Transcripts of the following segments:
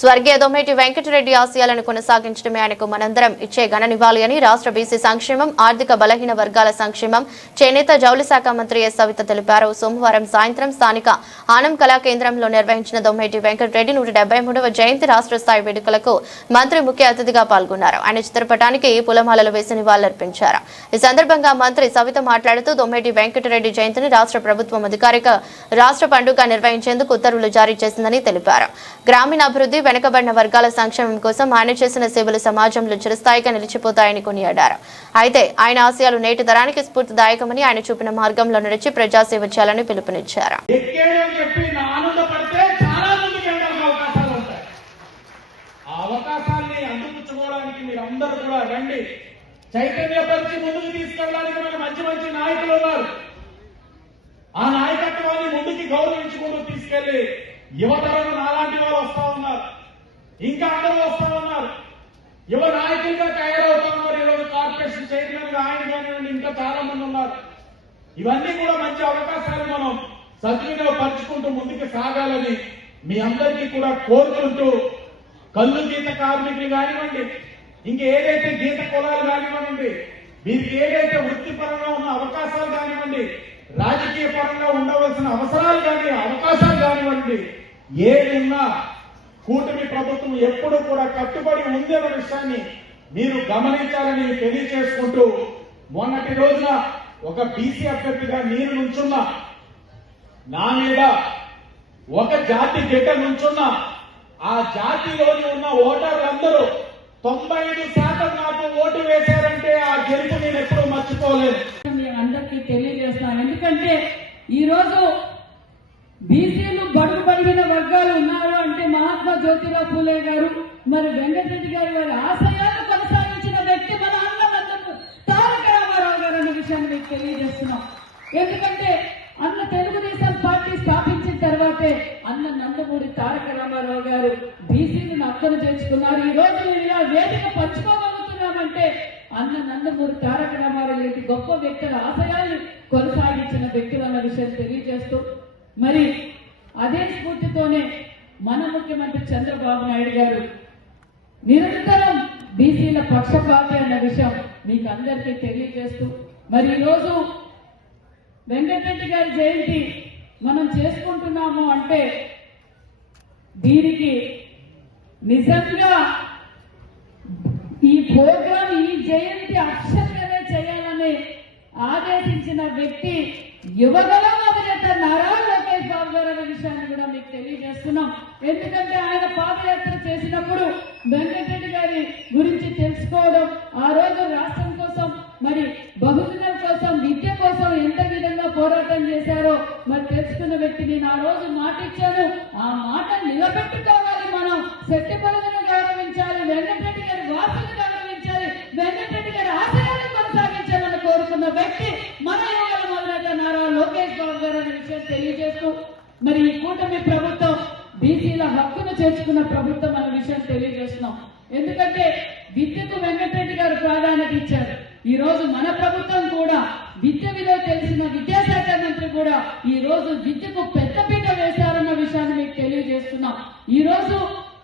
స్వర్గీయ దొమ్మేటి వెంకటరెడ్డి ఆశయాలను కొనసాగించడమే ఆయనకు మనందరం ఇచ్చే ఘన నివాళి అని రాష్ట్ర బీసీ సంక్షేమం, ఆర్థిక బలహీన వర్గాల సంక్షేమం, చేనేత జౌళి శాఖ మంత్రి ఎస్ సవిత తెలిపారు. సోమవారం సాయంత్రం స్థానిక ఆనం కళా కేంద్రంలో నిర్వహించిన దొమ్మేటి వెంకటరెడ్డి 173వ జయంతి రాష్ట్ర స్థాయి వేడుకలకు మంత్రి ముఖ్య అతిథిగా పాల్గొన్నారు. ఆయన చిత్రపటానికి పూలమాలలు వేసి నివాళులర్పించారు. ఈ సందర్భంగా మంత్రి సవిత మాట్లాడుతూ దొమ్మేటి వెంకటరెడ్డి జయంతిని రాష్ట్ర ప్రభుత్వం అధికారిక రాష్ట్ర పండుగ నిర్వహించేందుకు ఉత్తర్వులు జారీ చేసిందని తెలిపారు. గ్రామీణాభివృద్ధి, వెనుకబడిన వర్గాల సంక్షేమం కోసం ఆయన చేసిన సేవలు సమాజంలో చిరస్థాయిగా నిలిచిపోతాయని కొనియాడారు. అయితే ఆయన ఆశయాలు నేటి తరానికి స్ఫూర్తిదాయకమని ఆయన చూపిన మార్గంలో నడిచి ప్రజాసేవ చేయాలని పిలుపునిచ్చారు. ఆ నాయకత్వాన్ని ముందుకి గౌరవించుకుంటూ తీసుకెళ్లి యువతరం నాలాంటి వారు వస్తా ఉన్నారు, ఇంకా అందరూ వస్తా ఉన్నారు, యువ నాయకులుగా తయారవుతా ఉన్నారు. ఈరోజు కార్పొరేషన్ చైర్మన్ గా ఆయన కానివ్వండి, ఇంకా చాలా మంది ఉన్నారు. ఇవన్నీ కూడా మంచి అవకాశాలు మనం సద్వినియోగపరుచుకుంటూ ముందుకు సాగాలని మీ అందరికీ కూడా కోరుకుంటూ, కళ్ళు గీత కార్మికులు కానివ్వండి, ఇంకేదైతే గీత కులాలు కానివ్వండి, వీరికి ఏదైతే వృత్తిపరంగా ఉన్న అవకాశాలు కానివ్వండి, రాజకీయ పరంగా ఉండవలసిన అవసరాలు కానీ అవకాశాలు కానివ్వండి, ఏది ఉన్నా కూటమి ప్రభుత్వం ఎప్పుడు కూడా కట్టుబడి ఉందన్న విషయాన్ని మీరు గమనించాలని తెలియజేసుకుంటూ, మొన్నటి రోజున ఒక బీసీ అభ్యర్థిగా నేను నుంచున్నా, నా మీద ఒక జాతి బిడ్డ నుంచున్నా, ఆ జాతిలోని ఉన్న ఓటర్లందరూ 95% నాకు ఓటు వేశారంటే ఆ గెలుపు నేను ఎప్పుడూ మర్చిపోలేదు. అందరికీ తెలియజేస్తాను. ఎందుకంటే ఈరోజు బీసీలు బడుగు బడిగిన వర్గాలు ఉన్నారు అంటే మహాత్మా జ్యోతిరావు పూలే గారు, మరి వెంకటరెడ్డి గారు వారి ఆశయాలు కొనసాగించిన వ్యక్తి మన అన్నమందరూ తారక రామారావు గారు అన్న విషయాన్ని మీకు తెలియజేస్తున్నాం. ఎందుకంటే అన్న తెలుగుదేశం పార్టీ స్థాపించిన తర్వాతే అన్న నందమూరి తారక రామారావు గారు బీసీలను అక్కన చేర్చుకున్నారు. ఈ రోజు మీరు ఇలా వేదిక పంచుకోగలుగుతున్నామంటే అన్న నందమూరి తారక రామారావు లాంటి గొప్ప వ్యక్తుల ఆశయాన్ని కొనసాగించిన వ్యక్తులు అన్న విషయం తెలియజేస్తూ, మరి అదే స్ఫూర్తితోనే మన ముఖ్యమంత్రి చంద్రబాబు నాయుడు గారు నిరంతరం బీసీల పక్షపాతి అన్న విషయం మీకు అందరికీ తెలియజేస్తూ, మరి ఈరోజు వెంకటరెడ్డి గారి జయంతి మనం చేసుకుంటున్నాము అంటే దీనికి నిజంగా ఈ ప్రోగ్రాం, ఈ జయంతి అక్షరంగానే చేయాలని ఆదేశించిన వ్యక్తి యువగలం అధినేత నారా లోకేష్ బాబు గారు అనే విషయాన్ని కూడా మీకు తెలియజేస్తున్నాం. ఎందుకంటే ఆయన పాదయాత్ర చేసినప్పుడు వెంకటరెడ్డి గారి గురించి తెలుసుకోవడం, ఆ రోజు రాష్ట్రం కోసం, మరి బహుజనుల కోసం, విద్య కోసం ఎంత విధంగా పోరాటం చేశారో మరి తెలుసుకున్న వ్యక్తి. నేను ఆ రోజు మాట ఇచ్చాను, ఆ మాట నిలబెట్టుకోవాలి. మనం శక్తిపరులను గౌరవించాలి, వెంకటరెడ్డి గారి వాసులను గౌరవించాలి, వెంకటరెడ్డి గారి ఆశయాలను కొనసాగించాలని కోరుకున్న వ్యక్తి మన యువగల మొదలైన నారా లోకేష్ బాబు గారు అనే విషయం తెలియజేస్తూ, మరి ఈ కూటమి ప్రభుత్వం బీసీల హక్కును చేర్చుకున్న ప్రభుత్వం అనే విషయం తెలియజేస్తున్నాం. ఎందుకంటే విద్యకు వెంకటరెడ్డి గారు ప్రాధాన్యత ఇచ్చారు. ఈ రోజు మన ప్రభుత్వం కూడా విద్య విలువ తెలిసిన విద్యాశాఖ మంత్రి కూడా ఈ రోజు విద్యకు పెద్దపీట వేశారన్న విషయాన్ని మీకు తెలియజేస్తున్నాం. ఈ రోజు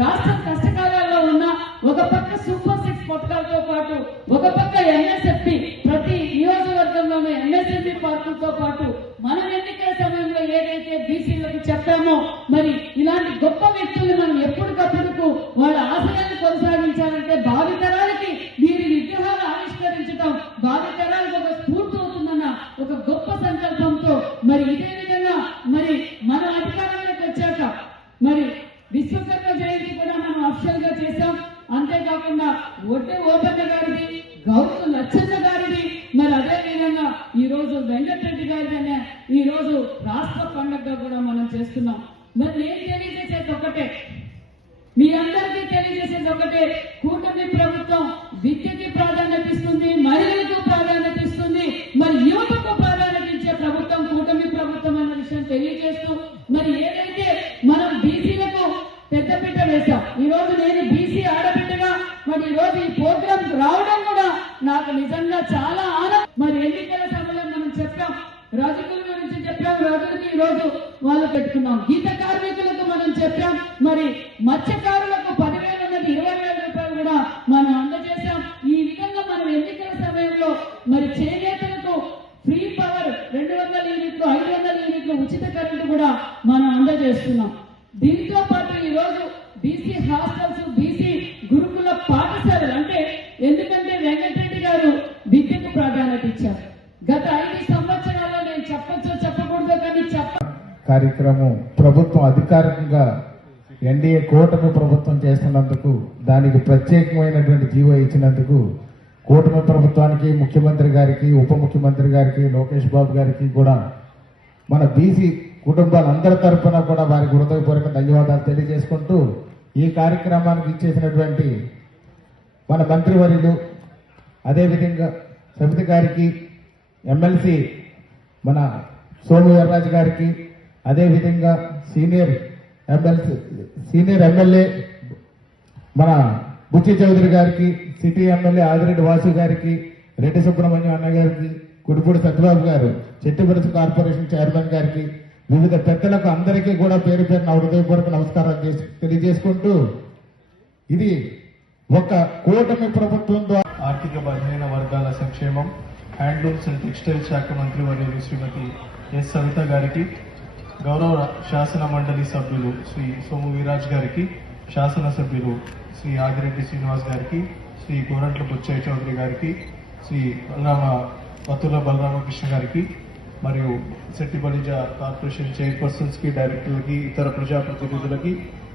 రాష్ట్రం కష్టకాలాల్లో ఉన్న ఒక పక్క సూపర్ 6 పథకాలతో పాటు ఒక పక్క ఎంఎస్ఎఫ్పి, ప్రతి నియోజకవర్గంలోనే ఎంఎస్ఎఫ్పి పార్కులతో పాటు మనం ఎన్నికల సమయంలో ఏదైతే బీసీలకు చెప్పామో, మరి ఇలాంటి గొప్ప వ్యక్తులు మనం ఎప్పటికప్పుడు వాళ్ళ ఆశయాన్ని కొనసాగించాలంటే భావితరాలకి వీరి విగ్రహాలు ఆవిష్కరించడం భావితరాలకు ఒక స్ఫూర్తి అవుతుందన్న ఒక గొప్ప సంకల్పంతో మరి ఇదే విధంగా మరి మన అధికారంలోకి వచ్చాక మరి విశ్వకర్మ జయంతి కూడా మనం అఫిషియల్ గా చేశాం. అంతేకాకుండా ఒడ్డే ఓపెన్న గారిది, గౌరవ లచ్చన్న గారిది, మరి అదే విధంగా ఈ రోజు వెంకటరెడ్డి గారిదనే ఈ రోజు రాష్ట్ర పండుగగా కూడా మనం చేస్తున్నాం. మరి నేను తెలియజేసేది ఒకటే, మీ అందరికీ తెలియజేసేది ఒకటే, కూటమి ప్రభుత్వం విద్యకి ప్రాధాన్యత ఇస్తుంది, మహిళలకు ప్రాధాన్యత ఇస్తుంది, మరి యువతకు ప్రాధాన్యత ఇచ్చే ప్రభుత్వం కూటమి ప్రభుత్వం అన్న విషయం తెలియజేస్తూ, మరి ఏదైతే మనం బీసీలకు పెద్దపీట వేశాం, ఈ రోజు నేను బీసీ ఆడబిడ్డగా మరి ఈ రోజు ఈ ప్రోగ్రాం రావడం కూడా నాకు నిజంగా చాలా ఆనందం. మరి ఎన్నికల సమయంలో మనం చెప్పాం, రజకుల గురించి చెప్పాం, రజులకి ఈ రోజు వాళ్ళు పెట్టుకున్నాం, గీత కార్మికులకు మనం చెప్పాం, మరి మత్స్యకారుల ఉన్నటువంటి 20,000 రూపాయలు కూడా మనం అందజేశాం. ఈ విధంగా మనం ఎన్నికల సమయంలో మరి చేనేతలకు ఫ్రీ పవర్ 200 యూనిట్లు 500 యూనిట్లు ఉచిత కరెంటు కూడా మనం అందజేస్తున్నాం. దీంతో పాటు ఈ రోజు బీసీ హాస్టల్స్ బీసీ గురుకుల పాఠశాలలు అంటే ఎందుకంటే వెంకటరెడ్డి గారు విద్యకు ప్రాధాన్యత ఇచ్చారు. గత 5 సంవత్సరాల్లో నేను చెప్పొచ్చో చెప్పకూడదో కానీ కార్యక్రమం ప్రభుత్వం అధికారికంగా ఎన్డీఏ కూటమి ప్రభుత్వం చేస్తున్నందుకు దానికి ప్రత్యేకమైనటువంటి జీవో ఇచ్చినందుకు కూటమి ప్రభుత్వానికి ముఖ్యమంత్రి గారికి ఉప ముఖ్యమంత్రి గారికి లోకేష్ బాబు గారికి కూడా మన బీసీ కుటుంబాలందరి తరఫున కూడా వారికి హృదయపూర్వక ధన్యవాదాలు తెలియజేసుకుంటూ ఈ కార్యక్రమానికి ఇచ్చేసినటువంటి మన మంత్రివర్యులు అదేవిధంగా సమితి గారికి ఎమ్మెల్సీ మన సోము వీర్రాజు గారికి అదేవిధంగా సీనియర్ ఎమ్మెల్యే మన బుచ్చి చౌదరి గారికి సిటీ ఎమ్మెల్యే ఆదిరెడ్డి వాసు గారికి రెడ్డి సుబ్రహ్మణ్యం అన్న గారికి కుడిపూడి సత్యబాబు గారు చెట్టుబరుసు కార్పొరేషన్ చైర్మన్ గారికి వివిధ పెద్దలకు అందరికీ కూడా పేరు పేరున హృదయపూర్వక నమస్కారాలు తెలియజేసుకుంటూ ఇది ఒక కూటమి ప్రభుత్వం ద్వారా ఆర్థిక బలహీన వర్గాల సంక్షేమం హ్యాండ్లూమ్స్ అండ్ టెక్స్టైల్ శాఖ మంత్రి వర్యులు శ్రీమతి ఎస్ సవిత గారికి, గౌరవ శాసన మండలి సభ్యులు శ్రీ సోము వీర్రాజు గారికి, శాసనసభ్యులు శ్రీ ఆదిరెడ్డి శ్రీనివాస్ గారికి, శ్రీ గోరంట్ల బుచ్చయ్య చౌదరి గారికి, శ్రీ వత్తుల బలరామకృష్ణ గారికి మరియు శెట్టి బలిజ కార్పొరేషన్ చైర్పర్సన్స్ కి, డైరెక్టర్లకి, ఇతర ప్రజాప్రతినిధులకి,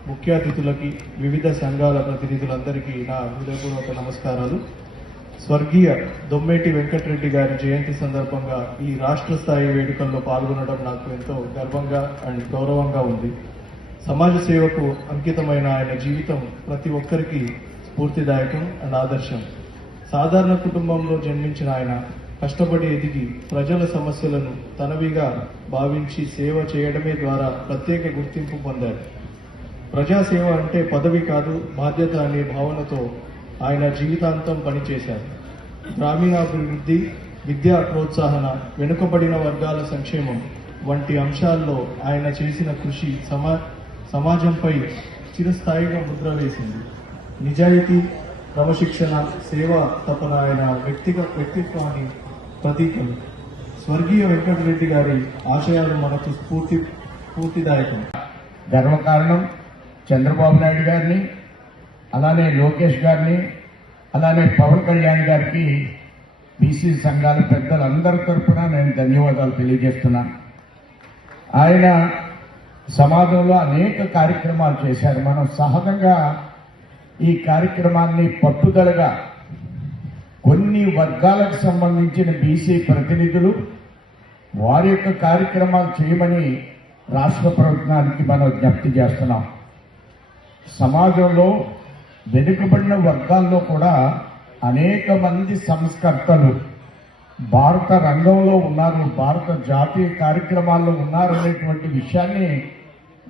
ముఖ్య అతిథులకి, వివిధ సంఘాల ప్రతినిధులందరికీ నా హృదయపూర్వక నమస్కారాలు. స్వర్గీయ దొమ్మేటి వెంకటరెడ్డి గారి జయంతి సందర్భంగా ఈ రాష్ట్ర స్థాయి వేడుకల్లో పాల్గొనడం నాకు ఎంతో గర్వంగా అండ్ గౌరవంగా ఉంది. సమాజ సేవకు అంకితమైన ఆయన జీవితం ప్రతి ఒక్కరికి స్ఫూర్తిదాయకం అండ్ ఆదర్శం. సాధారణ కుటుంబంలో జన్మించిన ఆయన కష్టపడి ఎదిగి ప్రజల సమస్యలను తనవిగా భావించి సేవ చేయడమే ద్వారా ప్రత్యేక గుర్తింపు పొందారు. ప్రజాసేవ అంటే పదవి కాదు, బాధ్యత అనే భావనతో ఆయన జీవితాంతం పనిచేశారు. గ్రామీణాభివృద్ధి, విద్యా ప్రోత్సాహన, వెనుకబడిన వర్గాల సంక్షేమం వంటి అంశాల్లో ఆయన చేసిన కృషి సమాజంపై చిరస్థాయిగా ముద్ర వేసింది. నిజాయితీ, క్రమశిక్షణ, సేవ తపన ఆయన వ్యక్తిత్వాన్ని ప్రతీకలు. స్వర్గీయ వెంకటరెడ్డి గారి ఆశయాలు మనకు స్ఫూర్తిదాయకం. గర్వకారణం చంద్రబాబు నాయుడు గారిని, అలానే లోకేష్ గారిని, అలానే పవన్ కళ్యాణ్ గారికి, బీసీ సంఘాల పెద్దలందరి తరఫున నేను ధన్యవాదాలు తెలియజేస్తున్నాను. ఆయన సమాజంలో అనేక కార్యక్రమాలు చేశారు. మనం సహజంగా ఈ కార్యక్రమాన్ని పట్టుదలగా కొన్ని వర్గాలకు సంబంధించిన బీసీ ప్రతినిధులు వారి యొక్క కార్యక్రమాలు చేయమని రాష్ట్ర ప్రభుత్వానికి మనం విజ్ఞప్తి చేస్తున్నాం. సమాజంలో వెనుకబడిన వర్గాల్లో కూడా అనేక మంది సంస్కర్తలు భారత రంగంలో ఉన్నారు, భారత జాతీయ కార్యక్రమాల్లో ఉన్నారు అనేటువంటి విషయాన్ని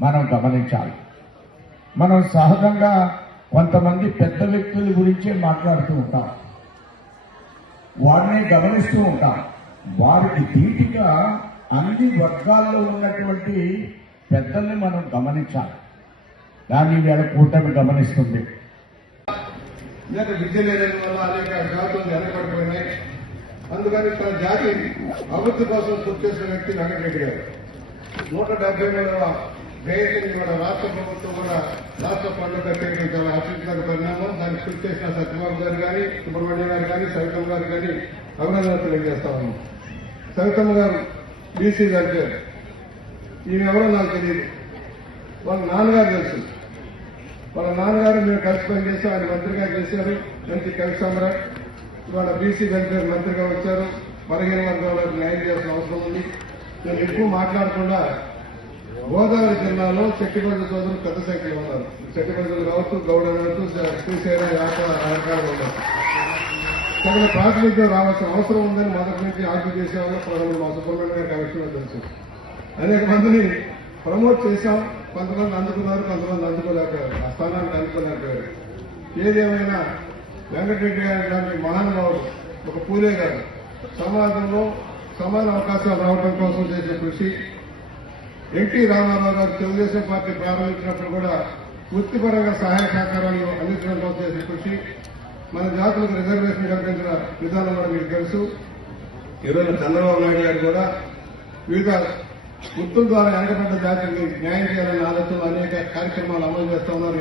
మనం గమనించాలి. మనం సహజంగా కొంతమంది పెద్ద వ్యక్తుల గురించే మాట్లాడుతూ ఉంటాం, వారిని గమనిస్తూ ఉంటాం. వారికి ధీటుగా అన్ని వర్గాల్లో ఉన్నటువంటి పెద్దల్ని మనం గమనించాలి. దాన్ని వేళ కూటమి గమనిస్తుంది. విద్య లేని వల్ల అనేక జాతులు వెనకబడిపోయినాయి. అందుకని తన జాతి అభివృద్ధి కోసం కృషి చేసిన వ్యక్తి వెంకటరెడ్డి గారు. 170వ జయంతిని ఇవాళ రాష్ట్ర ప్రభుత్వం కూడా రాష్ట్ర పండుగ చేయడం చాలా ఆశించిన పరిణామం. దానికి కృషి చేసిన సత్యబాబు గారు కానీ, సుబ్రహ్మణ్యం గారు కానీ, సవితమ్మ గారు కానీ అభినందనలు తెలియజేస్తా ఉన్నాం. సవితమ్మ గారు బీసీ గారు, ఈమె ఎవరో నాకు తెలియదు. వాళ్ళ నాన్నగారు తెలుసు. వాళ్ళ నాన్నగారు మేము కలిసి పనిచేస్తాం. ఆయన మంత్రిగా చేశారు, మంత్రి కవిసమ్ర. ఇవాళ బీసీ వెల్ఫేర్ మంత్రిగా వచ్చారు. బలహీన వర్గాలకు న్యాయం చేయాల్సిన అవసరం ఉంది. నేను ఎక్కువ మాట్లాడకుండా గోదావరి జిల్లాలో చెట్టిపల్లి సోదరులు పెద్ద సంఖ్యలో ఉన్నారు. చెట్టిపల్లి కావచ్చు, గౌడ కావచ్చు, శ్రీశైల రకాలు ఉన్నారు. తగిన ప్రాతినిధ్యం రావాల్సిన అవసరం ఉందని మొదటి నుంచి ఆర్గ్యూ చేసేవాళ్ళు ప్రధాని మా సుబ్రహ్మణ్యం కమిషన్లో తెలుసు. అనేక మందిని ప్రమోట్ చేశాం. కొంతమంది అందుకున్నారు, కొంతమంది అందుకోలేకపోయారు, ఆ స్థానానికి అందుకోలేకపోయారు. ఏదేమైనా వెంకటరెడ్డి గారి లాంటి మహానుభావుడు, ఒక పూలే గారు సమాజంలో సమాన అవకాశాలు రావడం కోసం చేసిన కృషి. ఎన్టీ రామారావు గారు తెలుగుదేశం పార్టీ ప్రారంభించినప్పుడు కూడా వృత్తిపరంగా సహాయ సహకారాలు అందించడం కోసం చేసిన కృషి, మన జాతులకు రిజర్వేషన్ కల్పించిన విధానం కూడా మీకు తెలుసు. ఈరోజు చంద్రబాబు నాయుడు గారు కూడా వివిధ వృత్తుల ద్వారా వెనకబడ్డ జాతికి న్యాయం చేయాలనే ఆలోచనలో అనేక కార్యక్రమాలు అమలు చేస్తా ఉన్నారు.